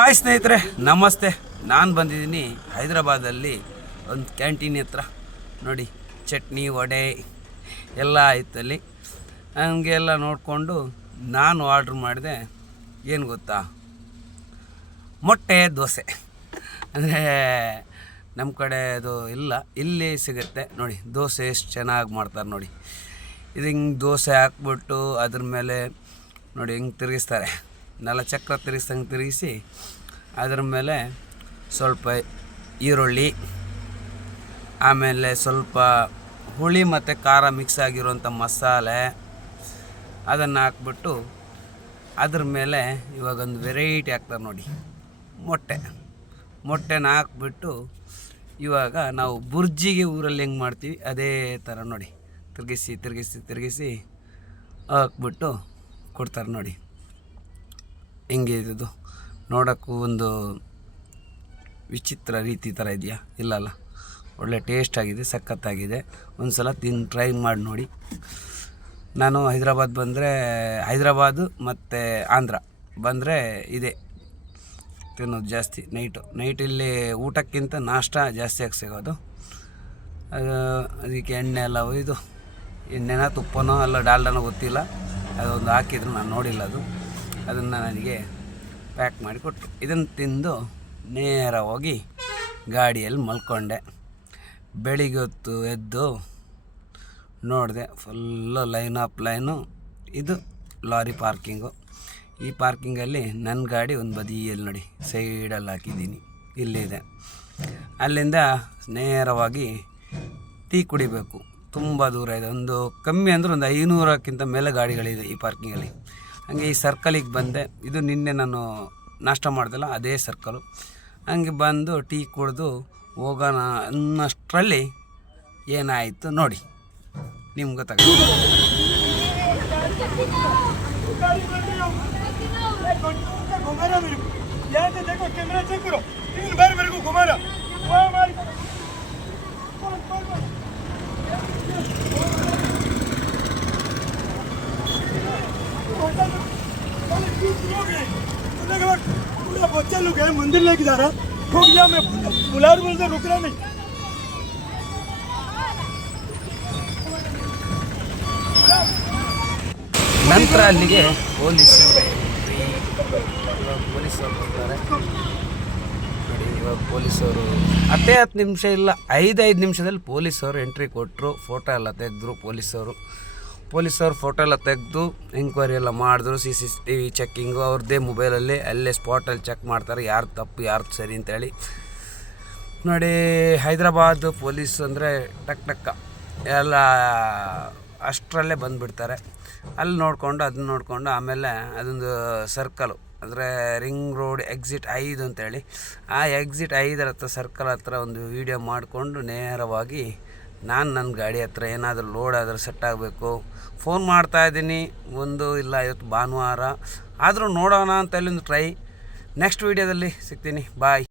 Hi ಸ್ನೇಹಿತರೆ, ನಮಸ್ತೆ. ನಾನು ಬಂದಿದ್ದೀನಿ ಹೈದರಾಬಾದಲ್ಲಿ ಒಂದು ಕ್ಯಾಂಟೀನ್ ಹತ್ರ. ನೋಡಿ, ಚಟ್ನಿ ವಡೆ ಎಲ್ಲ ಆಯ್ತಲ್ಲಿ. ಹಂಗೆಲ್ಲ ನೋಡಿಕೊಂಡು ನಾನು ಆರ್ಡ್ರ್ ಮಾಡಿದೆ. ಏನು ಗೊತ್ತಾ, ಮೊಟ್ಟೆ ದೋಸೆ. ಅಂದರೆ ನಮ್ಮ ಕಡೆ ಅದು ಇಲ್ಲ, ಇಲ್ಲಿ ಸಿಗುತ್ತೆ. ನೋಡಿ ದೋಸೆ ಎಷ್ಟು ಚೆನ್ನಾಗಿ ಮಾಡ್ತಾರೆ ನೋಡಿ. ಇದು ಹಿಂಗೆ ದೋಸೆ ಹಾಕ್ಬಿಟ್ಟು ಅದ್ರ ಮೇಲೆ ನೋಡಿ ಹಿಂಗೆ ತಿರುಗಿಸ್ತಾರೆ. ಚಕ್ರ ತಿರುಗಿಸ್ದಂಗೆ ತಿರುಗಿಸಿ ಅದ್ರ ಮೇಲೆ ಸ್ವಲ್ಪ ಈರುಳ್ಳಿ, ಆಮೇಲೆ ಸ್ವಲ್ಪ ಹುಳಿ ಮತ್ತು ಖಾರ ಮಿಕ್ಸ್ ಆಗಿರುವಂಥ ಮಸಾಲೆ ಅದನ್ನು ಹಾಕ್ಬಿಟ್ಟು ಅದ್ರ ಮೇಲೆ ಇವಾಗೊಂದು ವೆರೈಟಿ ಹಾಕ್ತಾರೆ ನೋಡಿ, ಮೊಟ್ಟೆನ ಹಾಕ್ಬಿಟ್ಟು ಇವಾಗ ನಾವು ಬುರ್ಜಿಗೆ ಊರಲ್ಲಿ ಹೆಂಗೆ ಮಾಡ್ತೀವಿ ಅದೇ ಥರ ನೋಡಿ ತಿರುಗಿಸಿ ಹಾಕ್ಬಿಟ್ಟು ಕೊಡ್ತಾರೆ ನೋಡಿ. ಹೆಂಗೆ ಇದು ನೋಡೋಕ್ಕೂ ಒಂದು ವಿಚಿತ್ರ ರೀತಿ ಥರ ಇದೆಯಾ? ಇಲ್ಲಲ್ಲ, ಒಳ್ಳೆ ಟೇಸ್ಟಾಗಿದೆ, ಸಖತ್ತಾಗಿದೆ. ಒಂದು ಸಲ ಟ್ರೈ ಮಾಡಿ ನೋಡಿ. ನಾನು ಹೈದರಾಬಾದು ಮತ್ತು ಆಂಧ್ರ ಬಂದರೆ ಇದೆ ತಿನ್ನೋದು ಜಾಸ್ತಿ. ನೈಟ್ ಇಲ್ಲಿ ಊಟಕ್ಕಿಂತ ನಾಷ್ಟ ಜಾಸ್ತಿಯಾಗಿ ಸಿಗೋದು. ಅದಕ್ಕೆ ಎಣ್ಣೆ ಎಲ್ಲ ಇದು ಎಣ್ಣೆನ ತುಪ್ಪನೋ ಅಲ್ಲ ಡಾಲ್ಡನೋ ಗೊತ್ತಿಲ್ಲ, ಅದೊಂದು ಹಾಕಿದ್ರು, ನಾನು ನೋಡಿಲ್ಲ ಅದನ್ನು ನನಗೆ ಪ್ಯಾಕ್ ಮಾಡಿ ಕೊಟ್ಟರು. ಇದನ್ನು ತಿಂದು ನೇರವಾಗಿ ಗಾಡಿಯಲ್ಲಿ ಮಲ್ಕೊಂಡೆ. ಬೆಳಿಗ್ಗೆ ಹೊತ್ತು ಎದ್ದು ನೋಡಿದೆ, ಫುಲ್ಲು ಲೈನು. ಇದು ಲಾರಿ ಪಾರ್ಕಿಂಗು. ಈ ಪಾರ್ಕಿಂಗಲ್ಲಿ ನನ್ನ ಗಾಡಿ ಒಂದು ಬದಿಯಲ್ಲಿ ನೋಡಿ ಸೈಡಲ್ಲಿ ಹಾಕಿದ್ದೀನಿ, ಇಲ್ಲಿದೆ. ಅಲ್ಲಿಂದ ನೇರವಾಗಿ ಟೀ ಕುಡಿಬೇಕು. ತುಂಬ ದೂರ ಇದೆ, ಒಂದು ಕಮ್ಮಿ ಅಂದರೆ ಒಂದು 500ಕ್ಕಿಂತ ಮೇಲೆ ಗಾಡಿಗಳಿದೆ ಈ ಪಾರ್ಕಿಂಗಲ್ಲಿ. ಹಾಗೆ ಈ ಸರ್ಕಲಿಗೆ ಬಂದೆ. ಇದು ನಿನ್ನೆ ನಾನು ನಾಷ್ಟ ಮಾಡ್ದಲ್ಲ, ಅದೇ ಸರ್ಕಲು. ಹಂಗೆ ಬಂದು ಟೀ ಕುಡಿದು ಹೋಗೋಣ ಅನ್ನಷ್ಟರಲ್ಲಿ ಏನಾಯಿತು ನೋಡಿ, ನಿಮ್ಗೆ ಗೊತ್ತಾಗುತ್ತೆ. बच्चे लोग हैं, मंदिर लेके जा रहा हो गया। मैं बुला बोलते रुक रहा नहीं. ನಂತರ ಅಲ್ಲಿಗೆ ಪೊಲೀಸರು ಬರ್ತಾರೆ ನೋಡಿ. ಇವಾಗ ಪೊಲೀಸವರು 10 ನಿಮಿಷ ಇಲ್ಲ, 5 ನಿಮಿಷದಲ್ಲಿ ಪೊಲೀಸವರು ಎಂಟ್ರಿ ಕೊಟ್ಟರು. ಫೋಟೋ ಎಲ್ಲ ತೆಗೆದ್ರು ಪೊಲೀಸವರು ಫೋಟೋ ಎಲ್ಲ ತೆಗೆದು ಎಂಕ್ವೈರಿ ಎಲ್ಲ ಮಾಡಿದ್ರು. CCTV ಚೆಕ್ಕಿಂಗು ಅವ್ರದ್ದೇ ಮೊಬೈಲಲ್ಲಿ ಅಲ್ಲೇ ಸ್ಪಾಟಲ್ಲಿ ಚೆಕ್ ಮಾಡ್ತಾರೆ, ಯಾರು ತಪ್ಪು ಯಾರು ಸರಿ ಅಂತೇಳಿ. ನೋಡಿ, ಹೈದರಾಬಾದ್ ಪೊಲೀಸ್ ಅಂದರೆ ಟಕ್ಕ ಎಲ್ಲ ಅಷ್ಟರಲ್ಲೇ ಬಂದುಬಿಡ್ತಾರೆ. ಅಲ್ಲಿ ಅದನ್ನ ನೋಡಿಕೊಂಡು ಆಮೇಲೆ ಅದೊಂದು ಸರ್ಕಲು, ಅಂದರೆ ರಿಂಗ್ ರೋಡ್ ಎಕ್ಸಿಟ್ 5 ಅಂತೇಳಿ, ಆ ಎಕ್ಸಿಟ್ 5 ಹತ್ರ ಸರ್ಕಲ್ ಹತ್ರ ಒಂದು ವೀಡಿಯೋ ಮಾಡಿಕೊಂಡು ನೇರವಾಗಿ ನಾನು ನನ್ನ ಗಾಡಿ ಹತ್ರ ಏನಾದರೂ ಲೋಡ್ ಆದರೂ ಸೆಟ್ ಆಗಬೇಕು. ಫೋನ್ ಮಾಡ್ತಾಯಿದ್ದೀನಿ, ಇಲ್ಲ ಇವತ್ತು ಭಾನುವಾರ ಆದರೂ ನೋಡೋಣ ಅಂತ ಒಂದು ಟ್ರೈ. ನೆಕ್ಸ್ಟ್ ವೀಡಿಯೋದಲ್ಲಿ ಸಿಗ್ತೀನಿ. ಬಾಯ್.